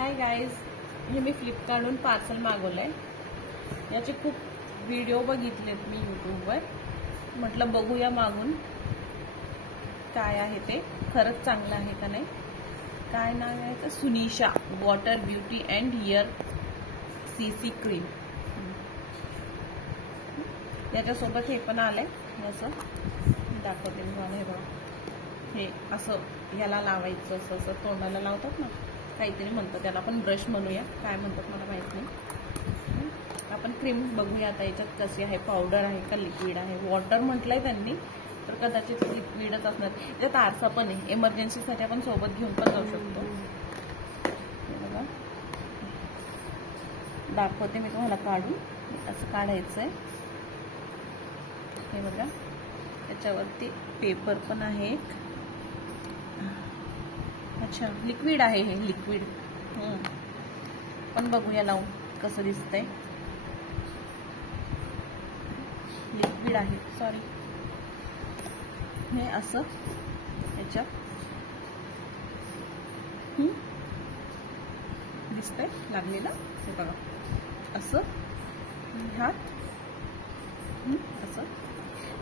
Hi guys, हे मी फ्लिपकार्टहून parcel मागवलंय. याचे खूप व्हिडिओ बघितलेत मी यूट्यूबवर. म्हटलं बघूया मागून काय आहे ते, खरंच चांगलं आहे का नाही. काय नाव आहे तर Sunisha water beauty and hair CC cream. याच्यासोबत हे पण आलंय, असं दाखवते मी मला. हे बघा, हे असं याला लावायचं, असं असं तोंडाला लावतात ना, काहीतरी म्हणतात त्याला, आपण ब्रश म्हणूया, काय म्हणतात मला माहित नाही. आपण क्रीम बघूया आता याच्यात कशी आहे, पावडर आहे का लिक्विड आहे. वॉटर म्हटलंय त्यांनी, तर कदाचित लिक्विडच असणार. याच्यात आरसा पण आहे, इमर्जन्सीसाठी आपण सोबत घेऊन पण जाऊ शकतो. बघा, दाखवते मी तुम्हाला काढून. असं काढायचंय. हे बघा, त्याच्यावरती पेपर पण आहे. अच्छा, लिक्विड आहे हे, लिक्विड. पण बघूया लावून कसं दिसतंय. लिक्विड आहे, सॉरी. हे असं ह्याच्यात दिसतंय लागलेलं. हे बघा, असं हात असं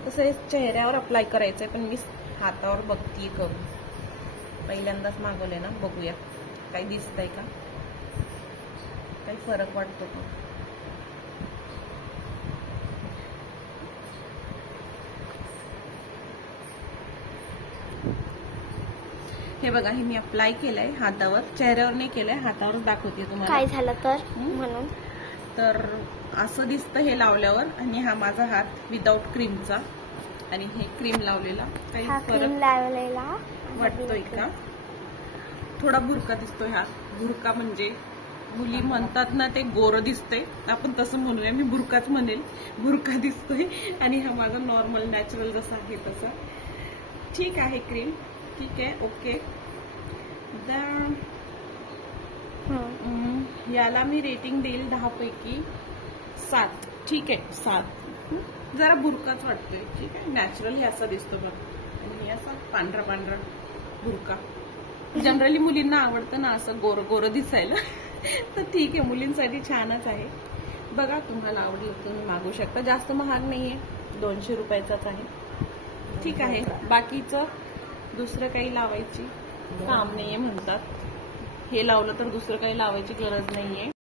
तसं हे चेहऱ्यावर अप्लाय करायचंय, पण मी हातावर बघतीये करून. पहिल्यांदाच मागवले ना, बघूया काही दिसतंय का, काही फरक वाटतो का. हे बघा, हे मी अप्लाय केलंय हातावर, चेहऱ्यावर नाही केलंय, हातावरच दाखवते तुम्हाला. काय झालं तर म्हणून तर असं दिसतं हे लावल्यावर. आणि हा माझा हात विदाउट क्रीमचा, आणि हे क्रीम लावलेला. काही फरक लावलेला वाटतोय का. थोडा भुरका दिसतोय हा. भुरका म्हणजे मुली म्हणतात ना, ते गोरं दिसतंय, आपण तसं म्हणूया. मी भुरकाच म्हणेल, भुरका दिसतोय. आणि हा माझा नॉर्मल नॅचरल जसा आहे तसा. ठीक आहे क्रीम, ठीक आहे, ओके. याला मी रेटिंग देईल 10 पैकी 7. ठीक आहे, 7. जरा बुरकाच वाटतोय. ठीक आहे, नॅचरली असा दिसतो बघ. आणि असा पांढरा पांढरा बुरका. जनरली मुलींना आवडतं ना असं गोर गोरं दिसायला. तर ठीक आहे, मुलींसाठी छानच आहे. बघा, तुम्हाला आवडलं तुम्ही मागू शकता. जास्त महाग नाहीये, 200 रुपयाचाच आहे. ठीक आहे. बाकीचं दुसरं काही लावायची काम नाहीये म्हणतात. हे लावलं तर दुसरं काही लावायची गरज नाहीये.